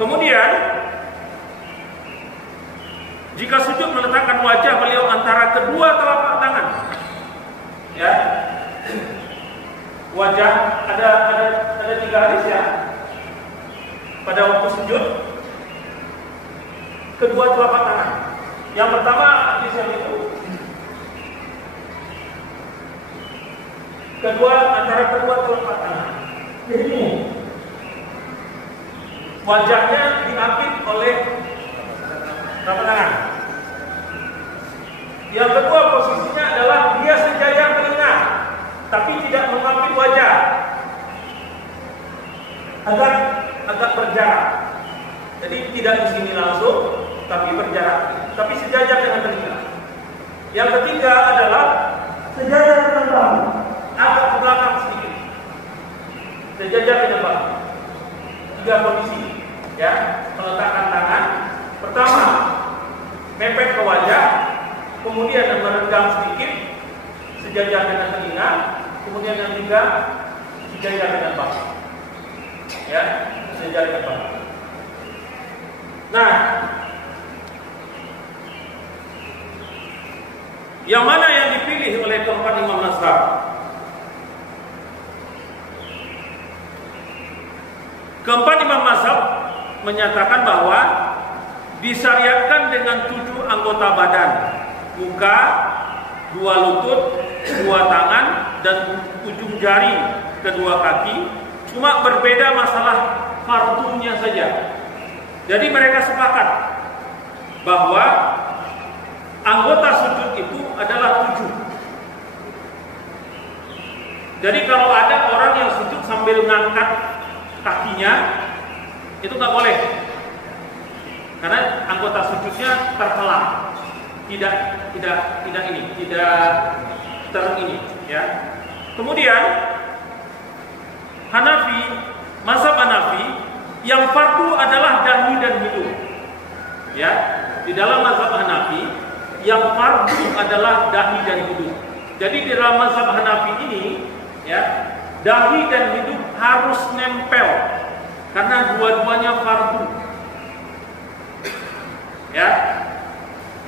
Kemudian jika sujud meletakkan wajah beliau antara kedua telapak tangan, ya, wajah ada 3 hadis ya. Pada waktu sujud, kedua telapak tangan. Yang pertama hadis yang itu, antara kedua telapak tangan. Jadi wajahnya diapit oleh telapak tangan. Yang kedua posisinya adalah dia sejajar telinga, tapi tidak mengapit wajah, agak berjarak. Jadi tidak di sini langsung, tapi berjarak, tapi sejajar dengan telinga. Yang ketiga adalah sejajar dengan bahu, agak ke belakang sedikit, sejajar dengan bahu. 3 kondisi, ya, meletakkan tangan. Pertama, mepet ke wajah, kemudian meregang sedikit, sejajar dengan telinga, kemudian yang ketiga sejajar dengan bahu, ya, sejajar dengan bahu. Nah, yang mana yang dipilih oleh keempat imam mazhab? Keempat imam mazhab menyatakan bahwa disyariatkan dengan 7 anggota badan: muka, 2 lutut, 2 tangan, dan ujung jari kedua kaki. Cuma berbeda masalah fardunya saja. Jadi mereka sepakat bahwa anggota sujud itu adalah 7. Jadi kalau ada orang yang sujud sambil ngangkat kakinya, itu nggak boleh, karena anggota sujudnya terhalang, tidak ya. Kemudian Hanafi, mazhab Hanafi, yang fardu adalah dahi dan hidung, ya. Di dalam mazhab Hanafi, yang fardu adalah dahi dan hidung. Jadi di dalam mazhab Hanafi ini, ya, dahi dan hidung harus nempel karena dua-duanya fardu. Ya.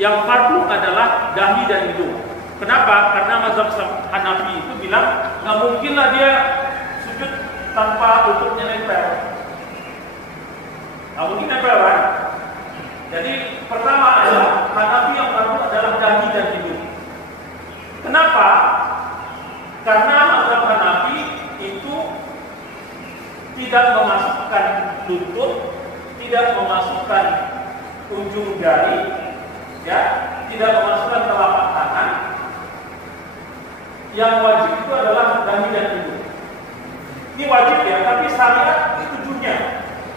Yang fardu adalah dahi dan hidung. Kenapa? Karena mazhab Hanafi itu bilang nggak mungkinlah dia sujud tanpa lututnya nempel. Nggak mungkin nempel, kan? Jadi pertama adalah Hanafi yang fardu adalah dahi dan hidung. Kenapa? Karena mazhab Hanafi itu tidak memasukkan lutut, tidak memasukkan ujung jari, ya, tidak memasukkan telapak tangan. Yang wajib itu adalah dahi dan hidung. Ini wajib ya, tapi syariat itu 7-nya.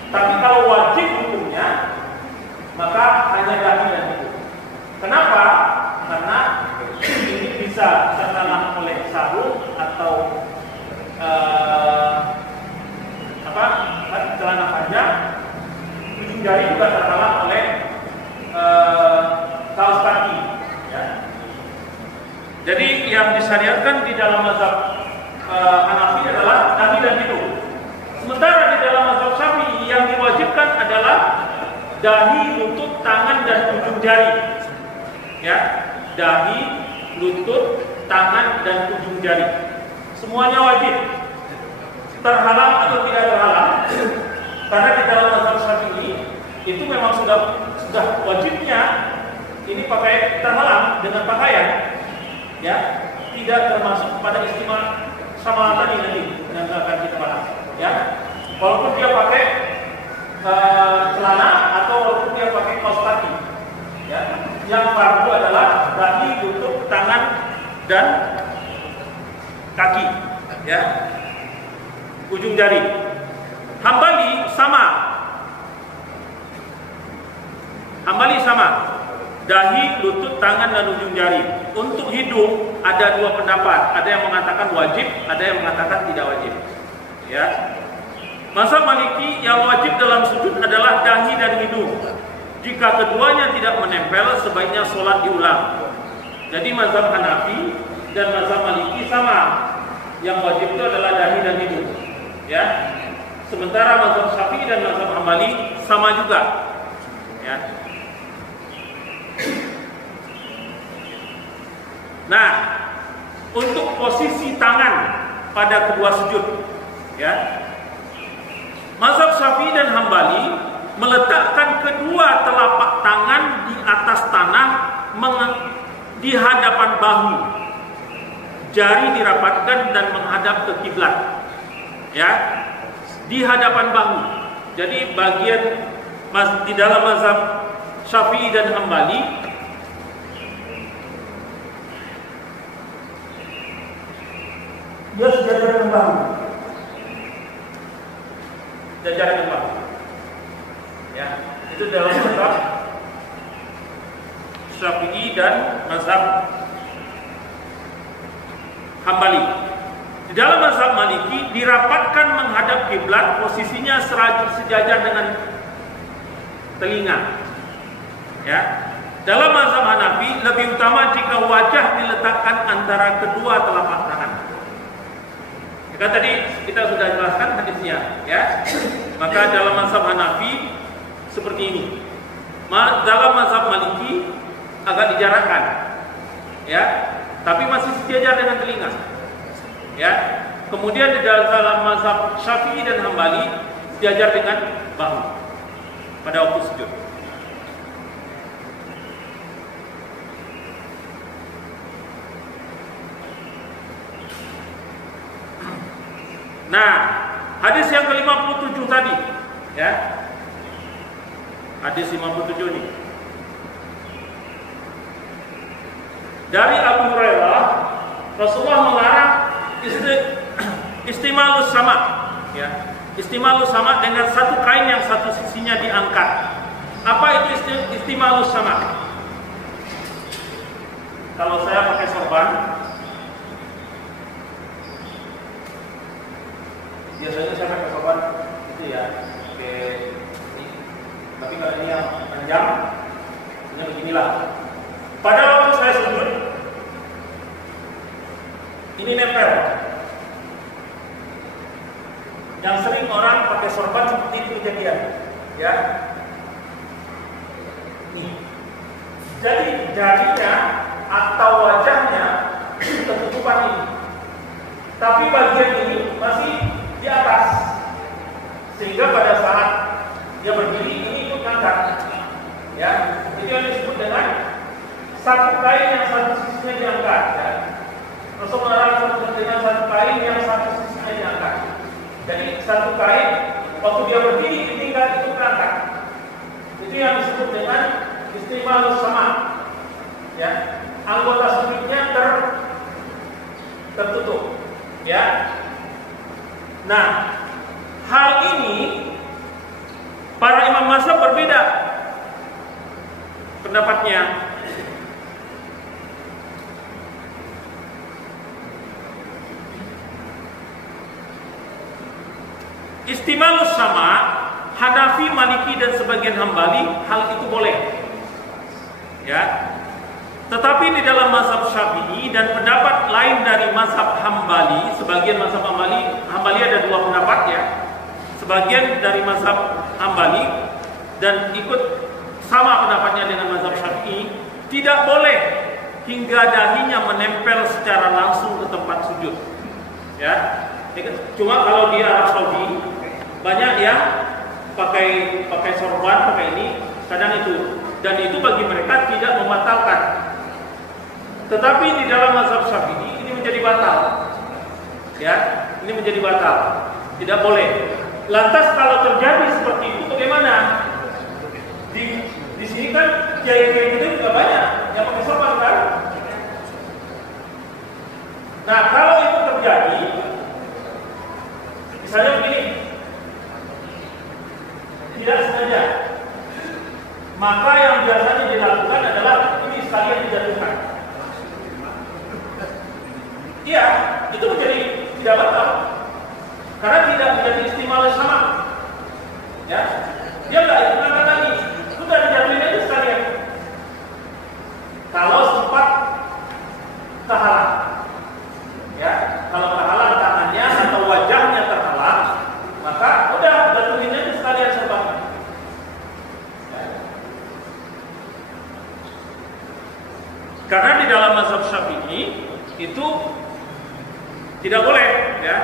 Tapi kalau wajib hukumnya, maka hanya dahi dan hidung. Kenapa? Karena ini bisa terkena oleh sarung atau celana panjang. Ujung jari juga terhalang oleh kaos kaki, ya. Jadi yang disyariatkan di dalam mazhab Hanafi adalah dahi dan hidung. Sementara di dalam mazhab Syafi'i yang diwajibkan adalah dahi, lutut, tangan, dan ujung jari, ya. Dahi, lutut, tangan, dan ujung jari, semuanya wajib. Terhalang atau tidak terhalang, karena di dalam mazhab Syafi'i itu memang sudah wajibnya ini pakai terhalang dengan pakaian, ya, tidak termasuk pada istimewa sama tadi nanti yang akan kita bahas, ya. Walaupun dia pakai celana atau walaupun dia pakai kaos kaki, ya, yang fardu adalah dahi, lutut, tangan, dan kaki, ya, ujung jari. Hambali sama, dahi, lutut, tangan, dan ujung jari. Untuk hidung ada 2 pendapat, ada yang mengatakan wajib, ada yang mengatakan tidak wajib, ya. Mazhab Maliki yang wajib dalam sujud adalah dahi dan hidung. Jika keduanya tidak menempel, sebaiknya sholat diulang. Jadi mazhab Hanafi dan mazhab Maliki sama, yang wajib itu adalah dahi dan hidung, ya. Sementara mazhab Syafi'i dan mazhab Hambali sama juga. Ya. Nah, untuk posisi tangan pada kedua sujud, ya, mazhab Syafi'i dan Hambali meletakkan kedua telapak tangan di atas tanah di hadapan bahu, jari dirapatkan dan menghadap ke kiblat, ya, di hadapan bahu. Jadi bagian di dalam mazhab Syafi'i dan Hambali dia sejajar dengan bahu, sejajar dengan bahu, ya, itu dalam mazhab Syafi'i dan mazhab Hambali. Di dalam mazhab Maliki dirapatkan menghadap kiblat, posisinya sejajar dengan telinga. Ya. Dalam mazhab Hanafi lebih utama jika wajah diletakkan antara kedua telapak tangan. Ya, kan tadi kita sudah jelaskan hadisnya, ya. Maka dalam mazhab Hanafi seperti ini. Dalam mazhab Maliki agak dijarakkan, ya, tapi masih sejajar dengan telinga. Ya. Kemudian di dalam mazhab Syafi'i dan Hambali sejajar dengan bahu pada waktu sujud. Nah, hadis yang ke-57 tadi, ya. Hadis 57 ini. Dari Abu Hurairah, Rasulullah melarang istimalus sama, ya. Istimalus sama dengan satu kain yang satu sisinya diangkat. Apa itu istimalus sama? Kalau saya pakai sorban, biasanya saya pakai sorban itu ya, tapi kalau ini yang panjang, ini beginilah. Pada waktu saya sujud, ini nempel. Yang sering orang pakai sorban seperti itu kejadian, ya. Nih. Jadi jarinya atau wajahnya ketutupan ini, tapi bagian ini masih di atas, sehingga pada saat dia berdiri ini ikut ngangkat, ya. Itu yang disebut dengan satu kain yang satu sisinya diangkat, ya. Rasulullah SAW dengan satu kain yang satu sisinya diangkat. Jadi satu kain waktu dia berdiri tinggal itu terangkat. Itu yang disebut dengan istimalus sama, ya. Anggota sujudnya tertutup, ya. Nah, hal ini para imam mazhab berbeda pendapatnya. Istimalus sama, Hanafi, Maliki dan sebagian Hambali hal itu boleh, ya. Tetapi di dalam mazhab Syafi'i dan pendapat lain dari mazhab Hambali, sebagian mazhab Hambali ada dua pendapat, ya. Sebagian dari mazhab Hambali dan ikut sama pendapatnya dengan mazhab Syafi'i, tidak boleh hingga dahinya menempel secara langsung ke tempat sujud, ya. Cuma kalau di Arab Saudi banyak yang pakai sorban, pakai ini, kadang itu, dan itu bagi mereka tidak membatalkan. Tetapi di dalam mazhab Syafi'i ini menjadi batal, ya, ini menjadi batal, tidak boleh. Lantas kalau terjadi seperti itu bagaimana? Di sini kan kiai-kiai itu juga banyak yang pakai sorban, kan? Nah, kalau itu terjadi, misalnya begini, tidak sengaja, maka yang biasanya dilakukan adalah ini sekalian dijatuhkan. Iya, itu menjadi tidak batal karena tidak menjadi istimalus sama, ya. Dia nggak ikut lagi, sudah dijatuhin aja sekalian. Kalau sempat terhalang, ya, kalau terhalang tangannya atau wajahnya terhalang, maka udah ini itu tidak boleh, ya.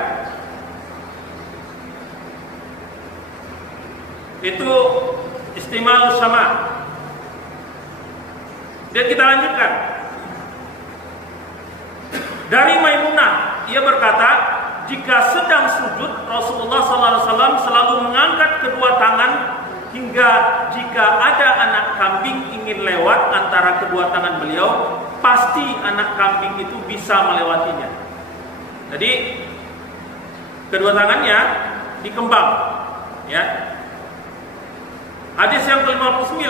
Itu istimal sama. Dan kita lanjutkan. Dari Maimunah, ia berkata, jika sedang sujud, Rasulullah SAW selalu mengangkat kedua tangan hingga jika ada anak kambing ingin lewat antara kedua tangan beliau, pasti anak kambing itu bisa melewatinya. Jadi kedua tangannya dikembang, ya. Hadis yang ke-59,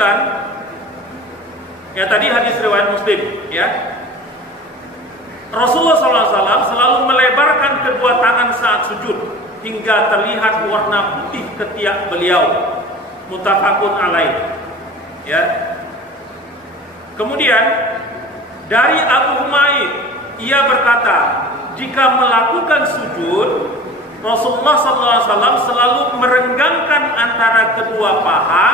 ya tadi hadis riwayat Muslim, ya. Rasulullah SAW selalu melebarkan kedua tangan saat sujud hingga terlihat warna putih ketiak beliau. Muttafaqun alaih. Ya. Kemudian dari Abu Humaid, ia berkata, jika melakukan sujud, Rasulullah SAW selalu merenggangkan antara kedua paha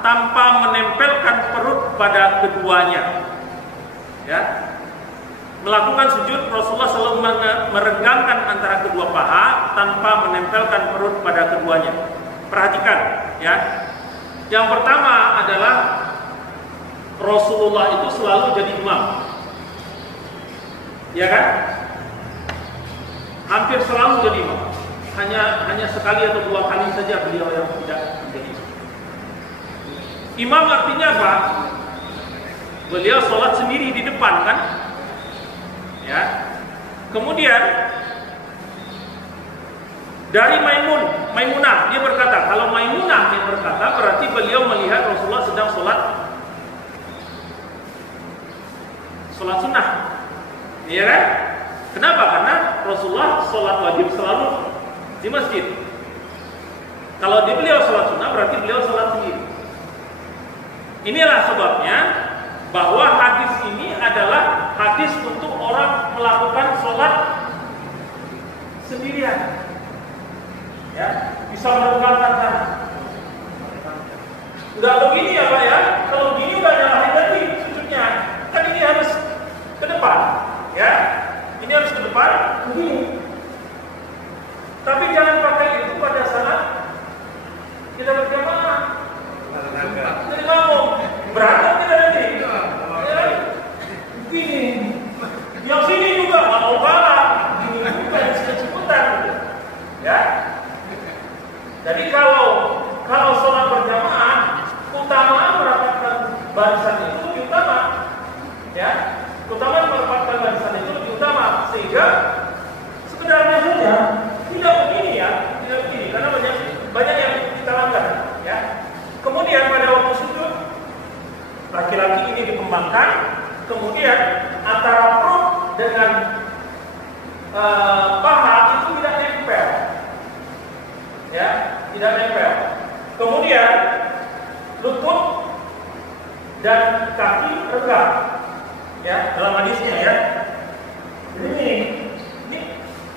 tanpa menempelkan perut pada keduanya. Ya. Melakukan sujud, Rasulullah selalu merenggangkan antara kedua paha tanpa menempelkan perut pada keduanya. Perhatikan, ya. Yang pertama adalah Rasulullah itu selalu jadi imam, ya kan? Hampir selalu jadi imam. Hanya sekali atau dua kali saja beliau yang tidak menjadi imam. Artinya apa? Beliau sholat sendiri di depan, kan? Ya. Kemudian dari Maimunah, dia berkata, kalau Maimunah yang berkata, berarti beliau melihat Rasulullah sedang sholat sunnah, iya kan? Kenapa? Karena Rasulullah sholat wajib selalu di masjid. Kalau beliau sholat sunnah, berarti beliau sholat sendiri. Inilah sebabnya bahwa hadis ini adalah hadis untuk orang melakukan sholat sendirian, ya, bisa merenggangkan tangan. Enggak begini ya Pak, ya. Kalau begini udah nyalahin tadi sujudnya. Kan ini harus ke depan, ya. Ini harus ke depan begini. Tapi jangan pakai itu pada saat kita berjamaah. Jadi ngomong berantem tidak nanti. Ya, begini. Yang sini juga mau kalah. Ini bukan cepet-cepetan, ya. Jadi kalau sholat berjamaah, utama merapatkan barisan itu lebih utama, ya. Utama merapatkan barisan itu lebih utama, sehingga sekedarnya saja tidak begini, ya, tidak begini, karena banyak yang kita langgar, ya. Kemudian pada waktu sujud, laki-laki ini dikembangkan, kemudian antara perut dengan paha itu tidak nempel, ya, tidak nempel. Kemudian lutut dan kaki renggang, ya, dalam hadisnya, ya. Ini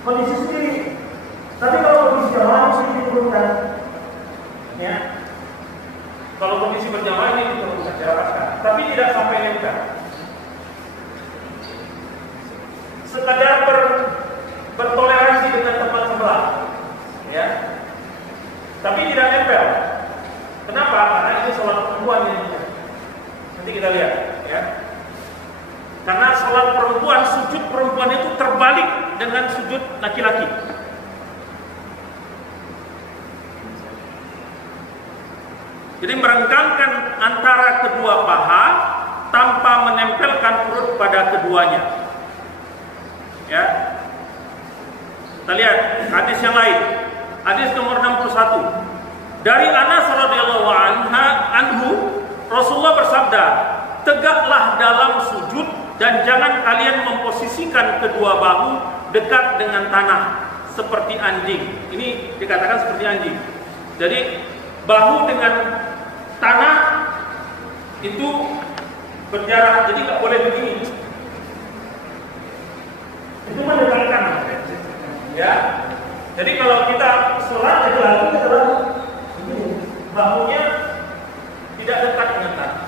kondisi sendiri. Tapi kalau kondisi jamaah ini diturunkan, ya. Kalau kondisi berjamaah ini diturunkan, dirapatkan, tapi tidak sampai nempel. Sekadar bertoleransi dengan tempat sebelah, ya. Tapi tidak nempel. Kenapa? Karena ini sholat perempuan ini. Nanti kita lihat, ya. Karena sholat perempuan, sujud perempuan itu terbalik dengan sujud laki-laki. Jadi merenggangkan antara kedua paha tanpa menempelkan perut pada keduanya. Ya. Kita lihat hadis yang lain. Hadis nomor 61. Dari Anas radhiyallahu anhu, Rasulullah bersabda, "Tegaklah dalam sujud dan jangan kalian memposisikan kedua bahu dekat dengan tanah seperti anjing." Ini dikatakan seperti anjing. Jadi bahu dengan tanah itu berjarak, jadi nggak boleh begini. Itu mendekatkan, ya. Jadi kalau kita sholat lagi kita begini, bahunya tidak dekat dengan tanah.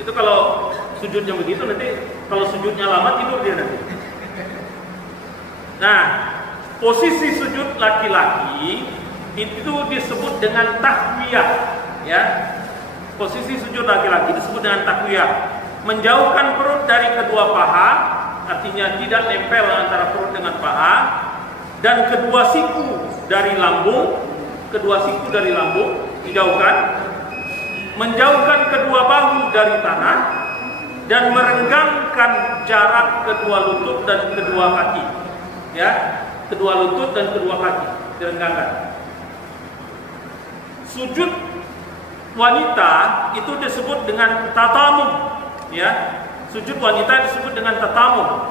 Itu kalau sujudnya begitu, nanti kalau sujudnya lama tidur dia nanti. Nah, posisi sujud laki-laki itu disebut dengan tahwiyah, ya. Posisi sujud laki-laki disebut dengan tahwiyah. Menjauhkan perut dari kedua paha, artinya tidak nempel antara perut dengan paha, dan kedua siku dari lambung, dijauhkan. Menjauhkan kedua bahu dari tanah, dan merenggangkan jarak kedua lutut dan kedua kaki, ya. Kedua lutut dan kedua kaki direnggangkan. Sujud wanita itu disebut dengan tatamum, ya. Sujud wanita disebut dengan tatamum,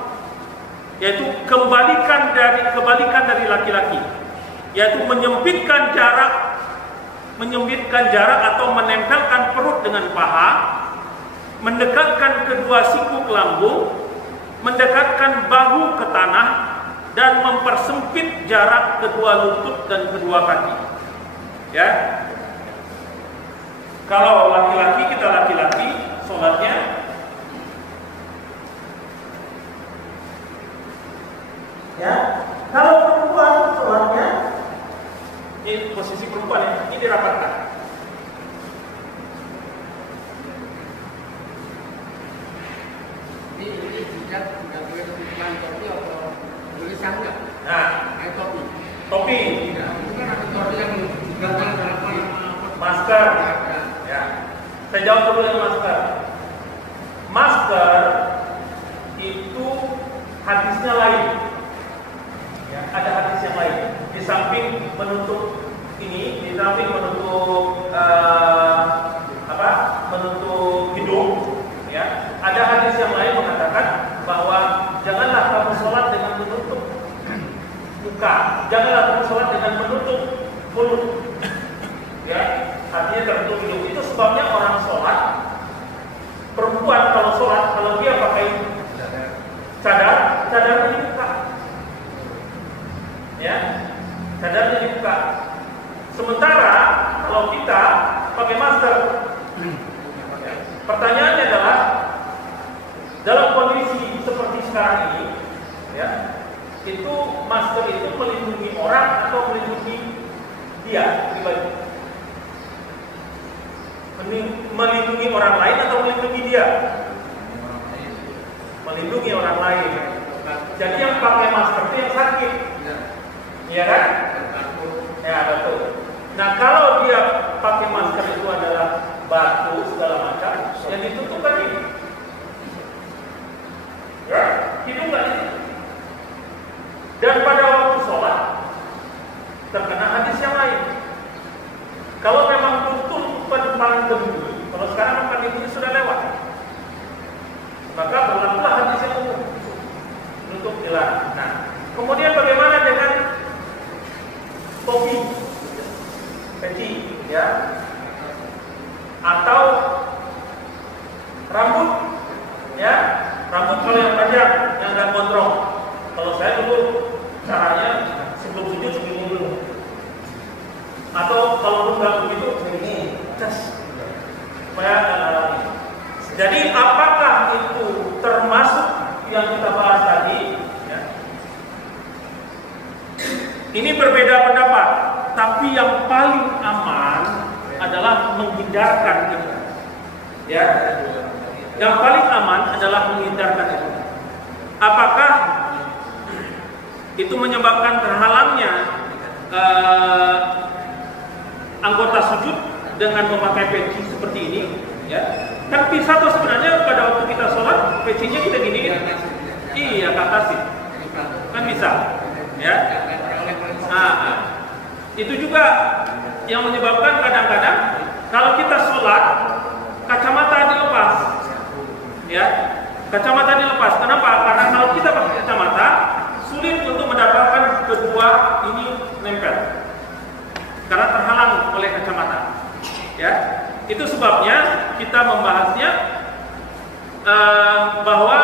yaitu kebalikan dari laki-laki, yaitu menyempitkan jarak atau menempelkan perut dengan paha, mendekatkan kedua siku ke lambung, mendekatkan bahu ke tanah, dan mempersempit jarak kedua lutut dan kedua kaki, ya. Kalau laki-laki, kita laki-laki sholatnya ya. Kalau perempuan sholatnya, ini posisi perempuan ya, ini dirapatkan. Ini tidak boleh tulisan topi atau tulisan enggak? Nah, topi. Topi. Tidak, itu kan ada topi yang digantung dalam masker. Ya. Saya jawab dulu dengan masker. Masker itu hadisnya lain. Ya, ada hadis yang lain. Di samping menutup ini, di samping menutup menutup hidung, ya. Ada hadis yang lain mengatakan bahwa janganlah kamu sholat dengan menutup muka, janganlah kamu sholat dengan menutup mulut, ya. Artinya tertutup hidung. Itu sebabnya orang sholat, perempuan kalau sholat, kalau dia pakai cadarnya dibuka, ya, cadarnya dibuka. Sementara kalau kita pakai masker, pertanyaannya adalah dalam kondisi seperti sekarang ini, ya, itu masker itu melindungi orang atau melindungi dia pribadi? Melindungi orang lain atau melindungi dia? Melindungi orang lain. Jadi yang pakai masker itu yang sakit, iya kan? Ya, betul. Nah, kalau dia pakai masker itu adalah batu segala macam, yang ditutup kan ini, ya, hidung nggak ini. Dan pada waktu sholat terkena hadis yang lain. Kalau memang tutup paling tinggi, kalau sekarang paling tinggi sudah lewat, maka berlakulah hadis yang umum, tutup jelas. Nah, kemudian bagaimana dengan topi, peci, ya, atau rambut, ya, rambut kalau yang panjang, yang nggak gondrong. Kalau saya dulu caranya sebelum sujud segini dulu. Atau kalau enggak begitu begini, supaya jadi apakah itu termasuk yang kita bahas tadi? Ya. Ini berbeda pendapat, tapi yang paling aman adalah menghindarkan itu. Ya, yang paling aman adalah menghindarkan itu. Apakah itu menyebabkan terhalangnya anggota sujud dengan memakai peci seperti ini, ya? Kan bisa tuh sebenarnya pada waktu kita sholat pecinya kita gini, iya ke atasin, kan bisa, ya? Itu juga yang menyebabkan kadang-kadang kalau kita sholat kacamata dilepas, ya? Kacamata dilepas. Kenapa? Karena kalau kita pakai kacamata sulit untuk mendapatkan kedua ini nempel. Karena terhalang oleh kacamata, ya. Itu sebabnya kita membahasnya bahwa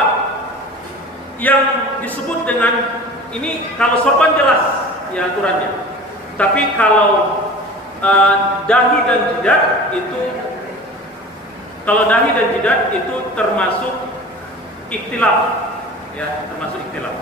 yang disebut dengan ini kalau sorban jelas ya aturannya, tapi kalau dahi dan jidat itu Kalau dahi dan jidat itu termasuk ikhtilaf, ya, termasuk ikhtilaf.